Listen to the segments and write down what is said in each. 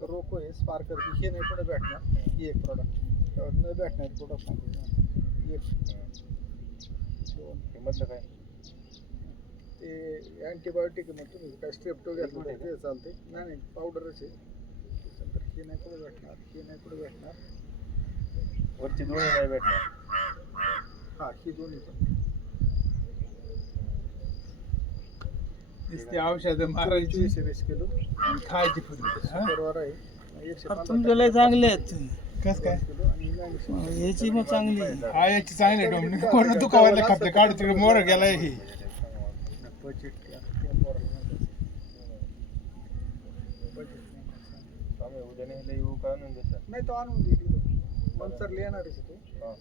रोको आहे स्पार्कर हे नाही पुढे भेटणार ही एक प्रोडक्ट न भेटणार प्रोडक्ट सांगतो एक दोन हे मधलं काय ते अँटीबायोटिक आहे मग तुम्ही काय स्ट्रेप्टो घेतलं तर ते चालते नाही पावडरच आहे त्याच्यानंतर हे नाही पुढे भेटणार हे नाही पुढे भेटणार वरची दोन्ही नाही भेटणार हा ही दोन्ही पण नुसती औषधं मारायची 20 किलो आणि खायची फुली शुक्रवार आहे 115 तुमचे लय चांगले आहेत कस काय किलो आणि 90 याची मग चांगली आहे. हा याची चांगली डोमणी कोण दुखावायला खापले काढू तिकडे मोर गेलाय ही बजेट आम्ही उद्या नाही येऊ का आणून देतात नाही तो आणून देईल मनसरला येणारच आहे तो हा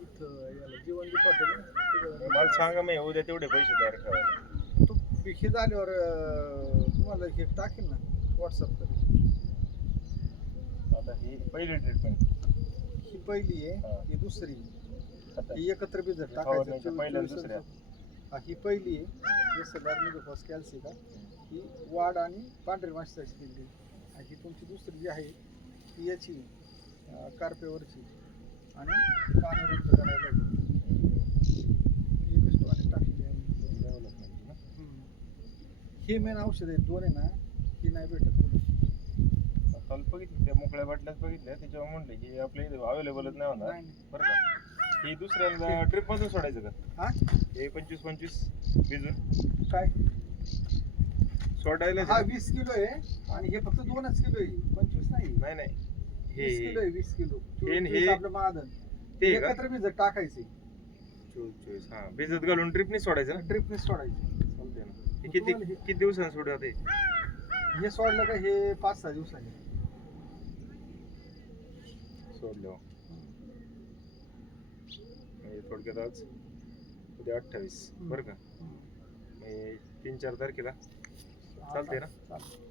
इथं याला जीवन डिपार्टमेंट मला सांगा मी उद्या तेवढे पैसे तयार करायला तो हे झाल्यावर तुम्हाला हे टाकेल ना व्हॉट्सअप करेल आता ही पहिली ट्रीटमेंट ही पहिली आहे ही दुसरी आता ही एकत्र बी जर फवारण्याच्या पहिल्या आणि दुसऱ्या. हा ही पहिली आहे SLR कॅल्सिका ही वाढ आणि पांढरी माशाची दिली आणि ही तुमची दुसरी जी आहे ती याची कार्पेवरची आणि पाणी रुंद करायला एकच टॉनिक टाकलेली आहे डेव्हलपमेंट ना हे मेन औषध आहे दोन आहे ना ही नाही भेटत कुठे काल बघितली त्या मोकळ्या बाटल्यात बघितल्या त्याच्यावर म्हणलं की आपल्या इथे अवेलेबलच नाही होणार नाही बरं का ही दुसऱ्यांदा ट्रिप मधून सोडायचं का हा हे 25-25 भिजून काय सोडायला हा 20 किलो आहे आणि हे फक्त 2च किलो आहे 25 नाही नाही नाही 20 किलो आहे 20 किलो हे न 24 हे- आपलं महादन ते का एकत्र भिजत टाकायचे 24 हा भिजत घालून ट्रिपने सोडायचं ना ड्रिपने सोडायचे चालतंय ना हे किती दिवसांनी सोडत आहे हे सोडलं का हे 5-6 दिवसांनी सोडलं म्हणजे थोडक्यात आज उद्या 28 बरं का म्हणजे 3-4 तारखेला चालतंय ना चालतंय.